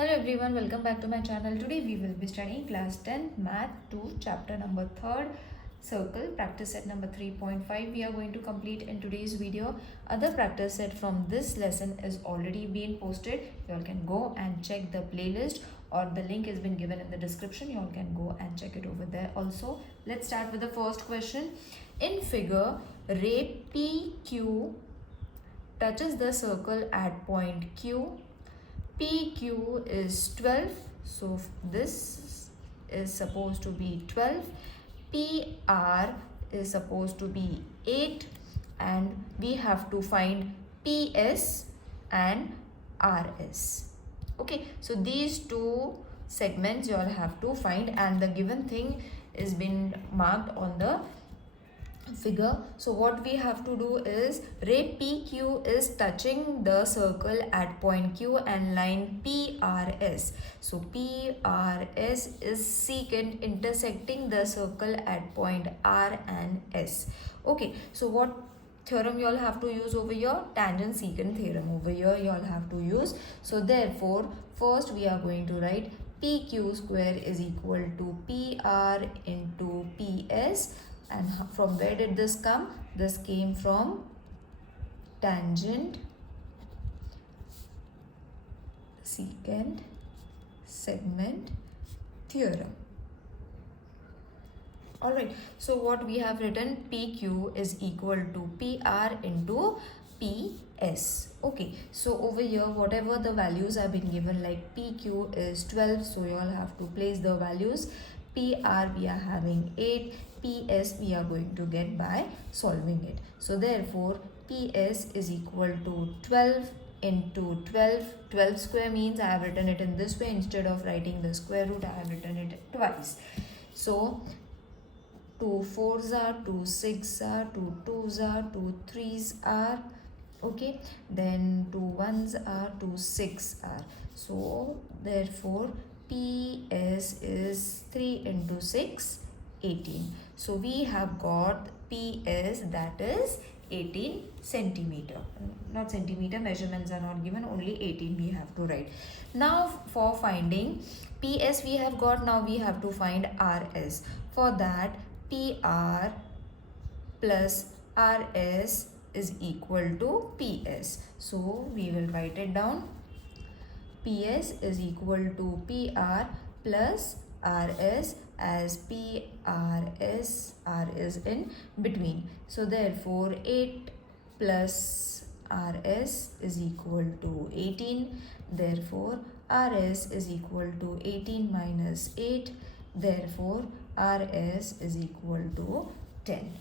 Hello everyone, welcome back to my channel. Today we will be studying class 10 math 2 chapter number 3rd circle practice set number 3.5. We are going to complete in today's video. Other practice set from this lesson is already been posted. You all can go and check the playlist, or the link has been given in the description. You all can go and check it over there also. Let's start with the first question. In figure, ray PQ touches the circle at point Q. PQ is 12, so this is supposed to be 12. PR is supposed to be 8, and we have to find PS and RS. Okay, so these two segments you all have to find, and the given thing is been marked on the figure. So what we have to do is ray PQ is touching the circle at point Q and line PRS. So PRS is secant intersecting the circle at point R and S. Okay, so what theorem you all have to use over here? Tangent secant theorem over here you all have to use. So therefore first we are going to write PQ square is equal to PR into PS. And from where did this come? This came from tangent secant segment theorem. Alright, so what we have written, PQ is equal to PR into PS. Okay, so over here whatever the values have been given, like PQ is 12, so you all have to place the values. PR we are having 8, PS we are going to get by solving it. So therefore PS is equal to 12 into 12. 12 square means I have written it in this way. Instead of writing the square root, I have written it twice. So 2 4s are, 2 6s are, 2 2s are, 2 3s are. Okay, then 2 1s are, 2 6 are. So therefore PS is 3 into 6, 18. So we have got PS, that is 18 centimeter. Not centimeter, measurements are not given, only 18 we have to write. Now for finding PS we have got, now we have to find RS. For that PR plus RS is equal to PS. So we will write it down. PS is equal to PR plus RS, as PRS, R is in between. So therefore 8 plus RS is equal to 18. Therefore RS is equal to 18 minus 8. Therefore RS is equal to 10.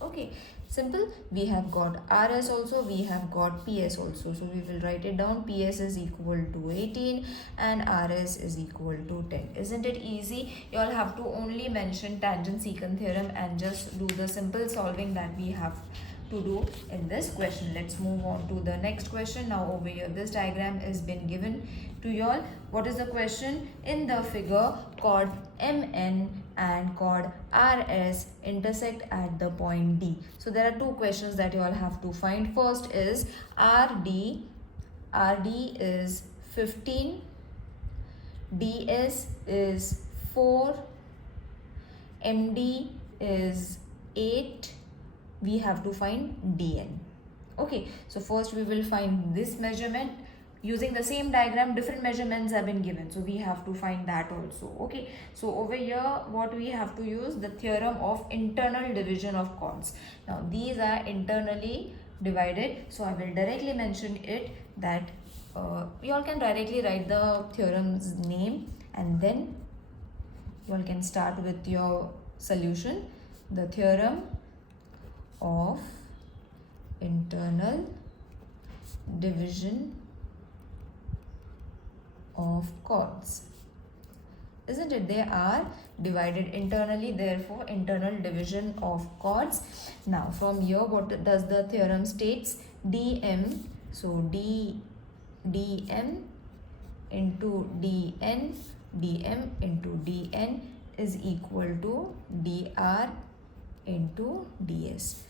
Okay, simple. We have got RS also, we have got PS also. So we will write it down. PS is equal to 18 and RS is equal to 10. Isn't it easy? You all have to only mention tangent secant theorem and just do the simple solving that we have to do in this question. Let's move on to the next question. Now over here this diagram has been given to you all. What is the question? In the figure, chord MN and chord RS intersect at the point D. So there are two questions that you all have to find. First is RD is 15, DS is 4, MD is 8. We have to find DN. Okay, so first we will find this measurement. Using the same diagram, different measurements have been given, so we have to find that also. Okay, so over here what we have to use, the theorem of internal division of chords. Now these are internally divided, so I will directly mention it that you all can directly write the theorem's name and then you all can start with your solution. The theorem of internal division of chords. Isn't it? They are divided internally, therefore internal division of chords. Now from here what does the theorem states? dm, so dm into dn, dm into dn is equal to dr into ds.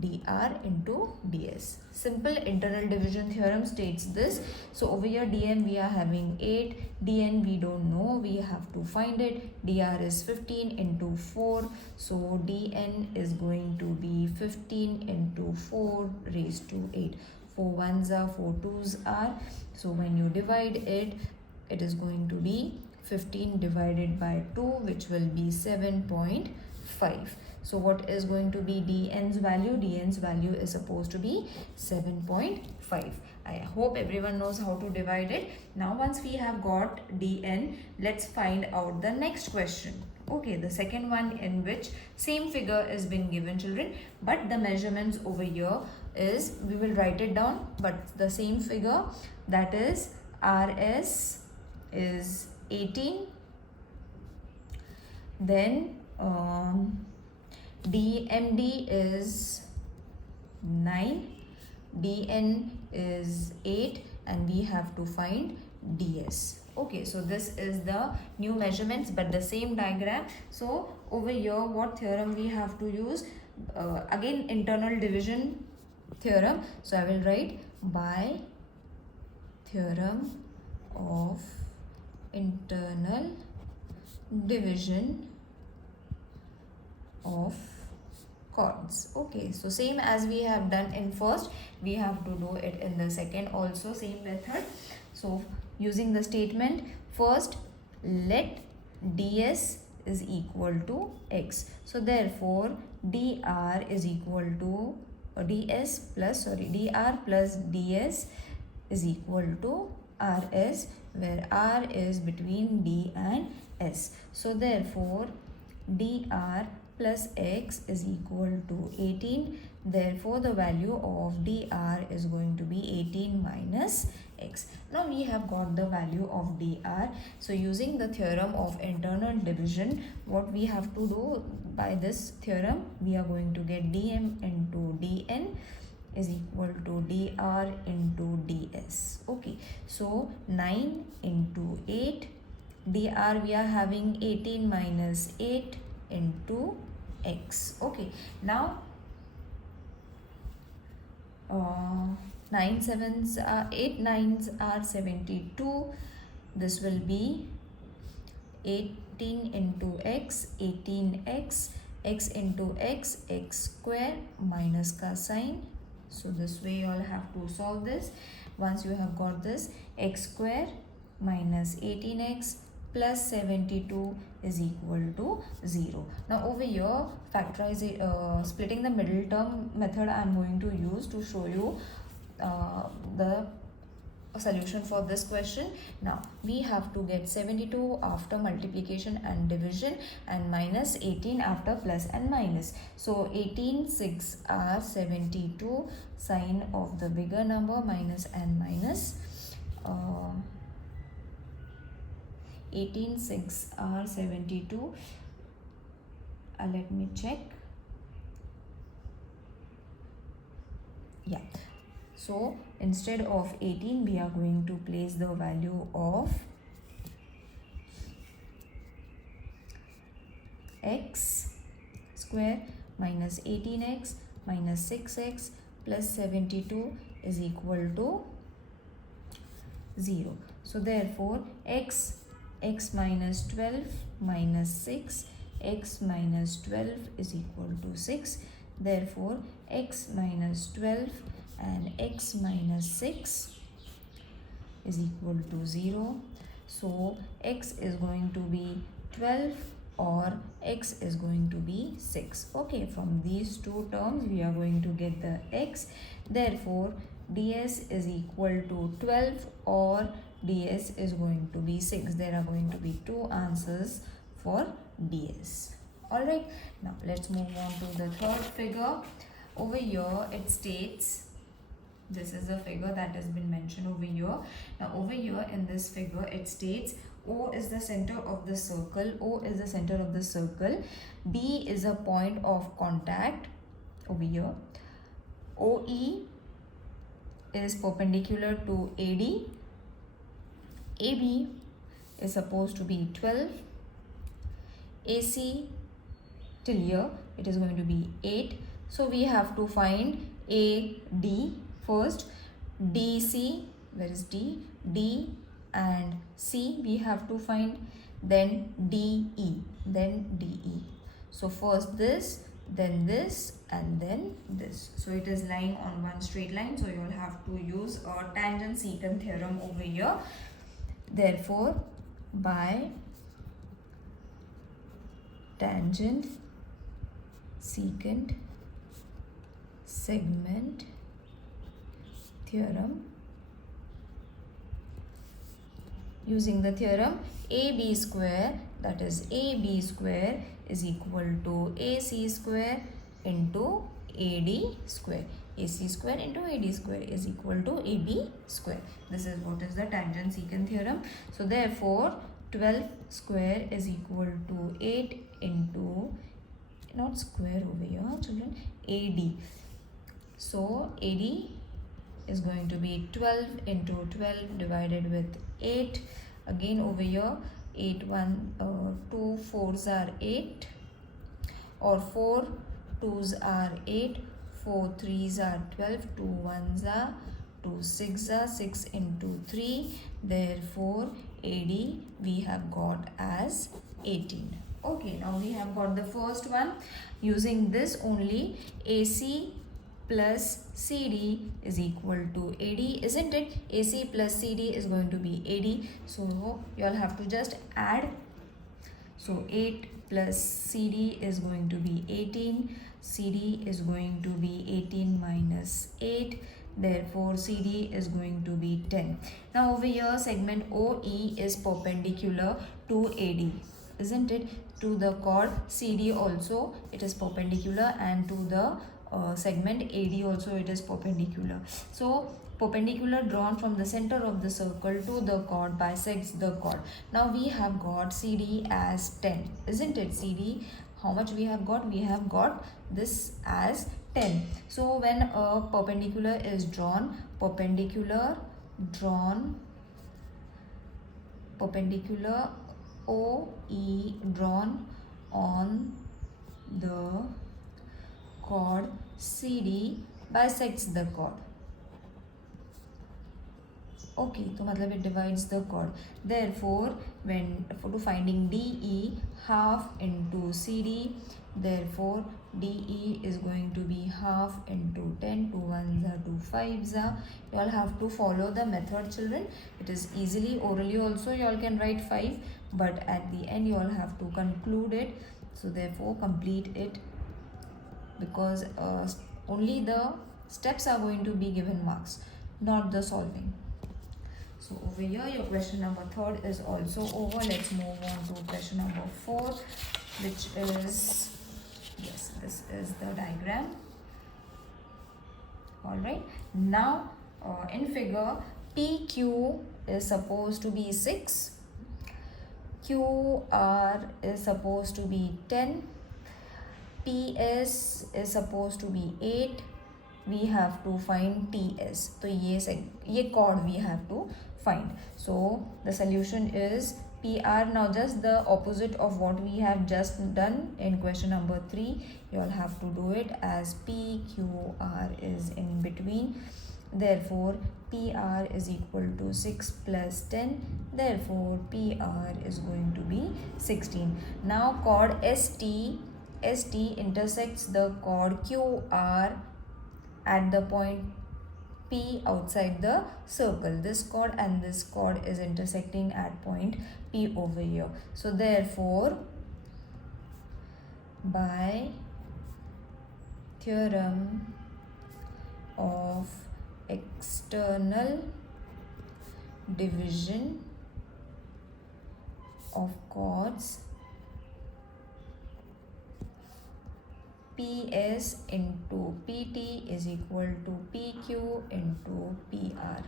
dr into ds. Simple internal division theorem states this. So over here dm we are having 8, dn we don't know, we have to find it. Dr is 15 into 4, so dn is going to be 15 into 4 raised to 8. 4 ones are, 4 twos are, so when you divide it, it is going to be 15 divided by 2, which will be 7.5. So what is going to be dn's value? Dn's value is supposed to be 7.5. I hope everyone knows how to divide it. Now once we have got dn, let's find out the next question. Okay, the second one in which same figure is been given, children, but the measurements over here is, we will write it down, but the same figure, that is rs is 18, then dmd is 9, dn is 8, and we have to find ds. Okay, so this is the new measurements, but the same diagram. So over here what theorem we have to use? Again internal division theorem. So I will write by theorem of internal division of chords. Okay, so same as we have done in first, we have to do it in the second also, same method. So using the statement, first let ds is equal to x. So therefore dr is equal to dr plus ds is equal to rs, where r is between d and s. So therefore dr plus x is equal to 18. Therefore the value of dr is going to be 18 minus x. Now we have got the value of dr. So using the theorem of internal division, what we have to do by this theorem, we are going to get dm into dn is equal to dr into ds. Okay, so 9 into 8, dr we are having 18 minus 8 into x. Okay, now 8 nines are 72. This will be 18 into x, 18x, x into x, x square minus ka sign. So this way you all have to solve this. Once you have got this, x square minus 18x plus 72 is equal to 0. Now over here, splitting the middle term method I am going to use to show you the solution for this question. Now we have to get 72 after multiplication and division, and minus 18 after plus and minus. So 18 6 are 72, sign of the bigger number, minus and minus. 18 6 are 72. Let me check. Yeah, so instead of 18 we are going to place the value of x square minus 18x minus 6x plus 72 is equal to 0. So therefore x minus 12 minus 6, x minus 12 is equal to 6. Therefore x minus 12 and x minus 6 is equal to 0. So x is going to be 12 or x is going to be 6. Okay, from these two terms we are going to get the x. Therefore ds is equal to 12 or ds is going to be 6. There are going to be two answers for ds. Alright, now let's move on to the third figure. Over here it states, this is the figure that has been mentioned over here. Now over here in this figure it states O is the center of the circle. O is the center of the circle. B is a point of contact over here. OE is perpendicular to AD. AB is supposed to be 12. AC till here it is going to be 8. So we have to find AD first, DC, where is D? D and C we have to find, then DE, then DE. So first this, then this, and then this. So it is lying on one straight line, so you will have to use a tangent secant theorem over here. Therefore, by tangent secant segment theorem, using the theorem, AB square, that is AB square is equal to AC square into AD square. AC square into AD square is equal to AB square. This is what is the tangent secant theorem. So therefore 12 square is equal to 8 into, not square over here children, AD. So AD is going to be 12 into 12 divided with 8. Again over here 8 2 4s are 8, or 4 2s are 8, 4 3s are 12, 2 1s are 2 6s are 6 into 3. Therefore AD we have got as 18. Okay, now we have got the first one. Using this only, AC plus CD is equal to AD, isn't it? AC plus CD is going to be AD. So you all have to just add. So 8 plus CD is going to be 18. CD is going to be 18 minus 8. Therefore CD is going to be 10. Now over here segment OE is perpendicular to AD, isn't it? To the chord CD also it is perpendicular, and to the segment AD also it is perpendicular. So perpendicular drawn from the center of the circle to the chord bisects the chord. Now we have got CD as 10, isn't it? CD, how much we have got? We have got this as 10. So when a perpendicular is drawn, perpendicular OE drawn on the chord CD bisects the chord. Okay, so matlab it divides the chord. Therefore, when to finding DE, half into CD, therefore DE is going to be half into 10, 2 1s are 2 5s are. You all have to follow the method children. It is easily, orally also you all can write 5, but at the end you all have to conclude it. So therefore complete it, because only the steps are going to be given marks, not the solving. So over here your question number 3 is also over. Let's move on to question number 4, which is, yes, this is the diagram. Alright, now in figure, PQ is supposed to be 6, QR is supposed to be 10, PS is supposed to be 8. We have to find TS. So ye chord we have to find. So the solution is PR. Now just the opposite of what we have just done in question number 3. You all have to do it as PQR is in between. Therefore PR is equal to 6 plus 10. Therefore PR is going to be 16. Now chord ST intersects the chord QR at the point P outside the circle. This chord and this chord is intersecting at point P over here. So therefore, by theorem of external division of chords, PS into PT is equal to PQ into PR.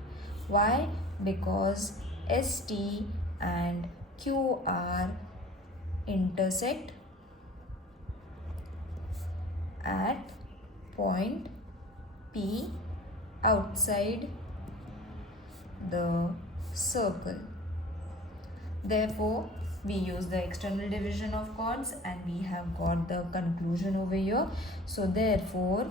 Why? Because ST and QR intersect at point P outside the circle. Therefore, we use the external division of chords and we have got the conclusion over here. So therefore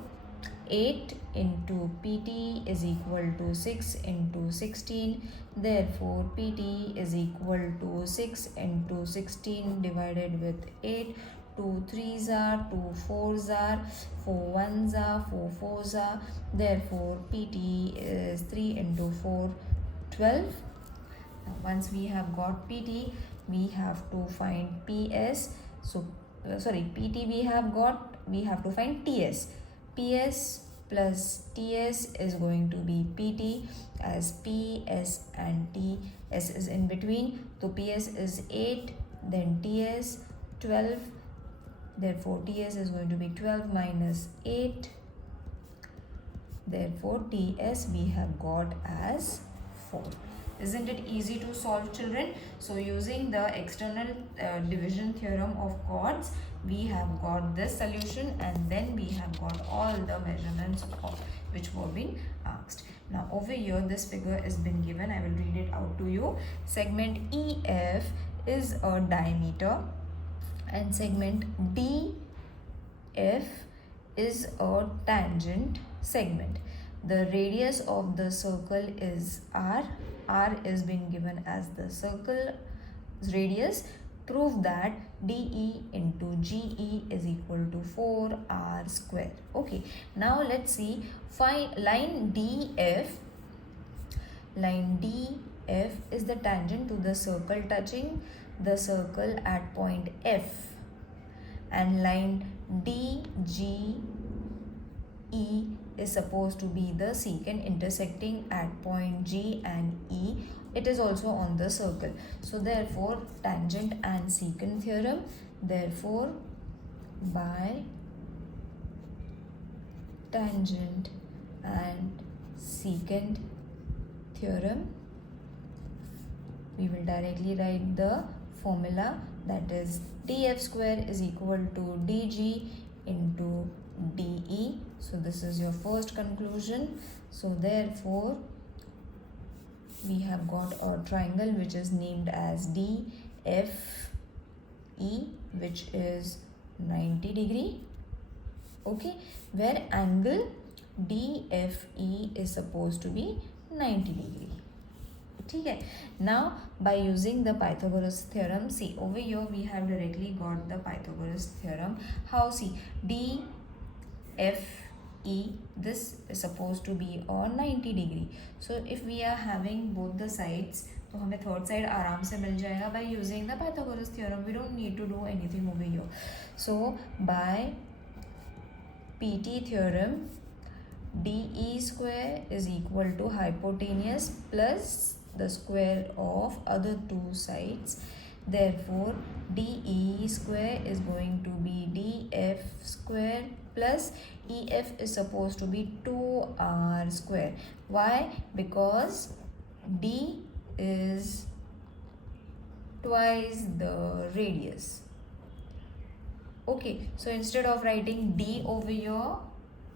8 into PT is equal to 6 into 16. Therefore PT is equal to 6 into 16 divided with 8. 2 3s are, 2 4s are, 4 1s are, 4 4s are. Therefore PT is 3 into 4, 12. Now once we have got PT, we have to find PS. So PT we have got, we have to find TS. PS plus TS is going to be PT, as PS and TS is in between. So PS is 8, then TS 12. Therefore TS is going to be 12 minus 8. Therefore TS we have got as 4. Isn't it easy to solve, children? So using the external division theorem of chords, we have got this solution, and then we have got all the measurements of which were being asked. Now over here this figure is been given. I will read it out to you. Segment EF is a diameter and segment DF is a tangent segment. The radius of the circle is R. R is being given as the circle radius. Prove that DE into GE is equal to 4R square. Okay, now let's see. Find line DF. Line DF is the tangent to the circle touching the circle at point F, and line DGE is supposed to be the secant intersecting at point G and E. It is also on the circle. So therefore tangent and secant theorem. Therefore by tangent and secant theorem, we will directly write the formula, that is df square is equal to dg into de. So this is your first conclusion. So therefore we have got a triangle which is named as DFE, which is 90 degree. Okay, where angle DFE is supposed to be 90 degree. Okay. Now by using the Pythagoras theorem, see over here we have directly got the Pythagoras theorem. How? See, DFE, this is supposed to be on 90 degree. So if we are having both the sides, तो हमें third side आराम से मिल जाएगा by using the Pythagoras theorem. We don't need to do anything over here. So by PT theorem, DE square is equal to hypotenuse plus the square of other two sides. Therefore DE square is going to be DF square plus EF is supposed to be 2R square. Why? Because D is twice the radius. Okay, so instead of writing D over here,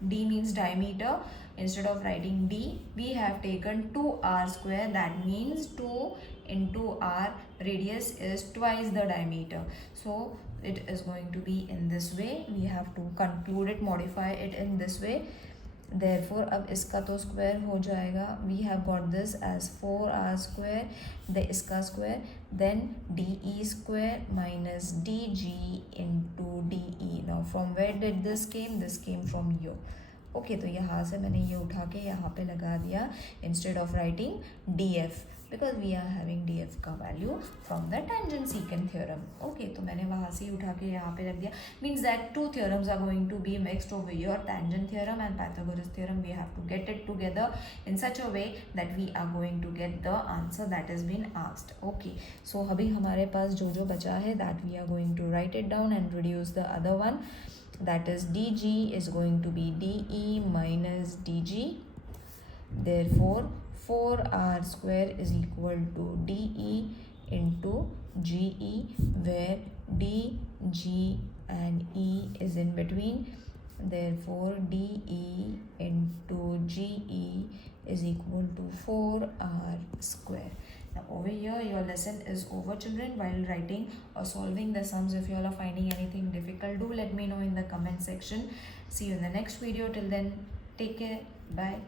D means diameter, instead of writing D, we have taken 2R square. That means 2 into R, radius is twice the diameter. So it is going to be in this way. We have to conclude it, modify it in this way. Therefore अब इसका तो square हो जाएगा. We have got this as 4R square, the इसका square, then DE square minus DG into DE. Now from where did this came? This came from here. Okay, तो यहाँ से मैंने ये उठा के यहाँ पे लगा दिया instead of writing DF, because we are having DF का value from the tangent secant theorem. Okay, तो मैंने वहाँ से उठा के यहाँ पे रख दिया. Means that two theorems are going to be mixed over here, tangent theorem and Pythagoras theorem. We have to get it together in such a way that we are going to get the answer that has been asked. Okay, so अभी हमारे पास जो जो बचा है, that we are going to write it down and reduce the other one. That is DG is going to be DE minus DG. Therefore 4R square is equal to DE into GE, where D, G and E is in between. Therefore DE into GE is equal to 4R square. Now over here your lesson is over, children. While writing or solving the sums, if you all are finding anything difficult, do let me know in the comment section. See you in the next video. Till then, take care. Bye.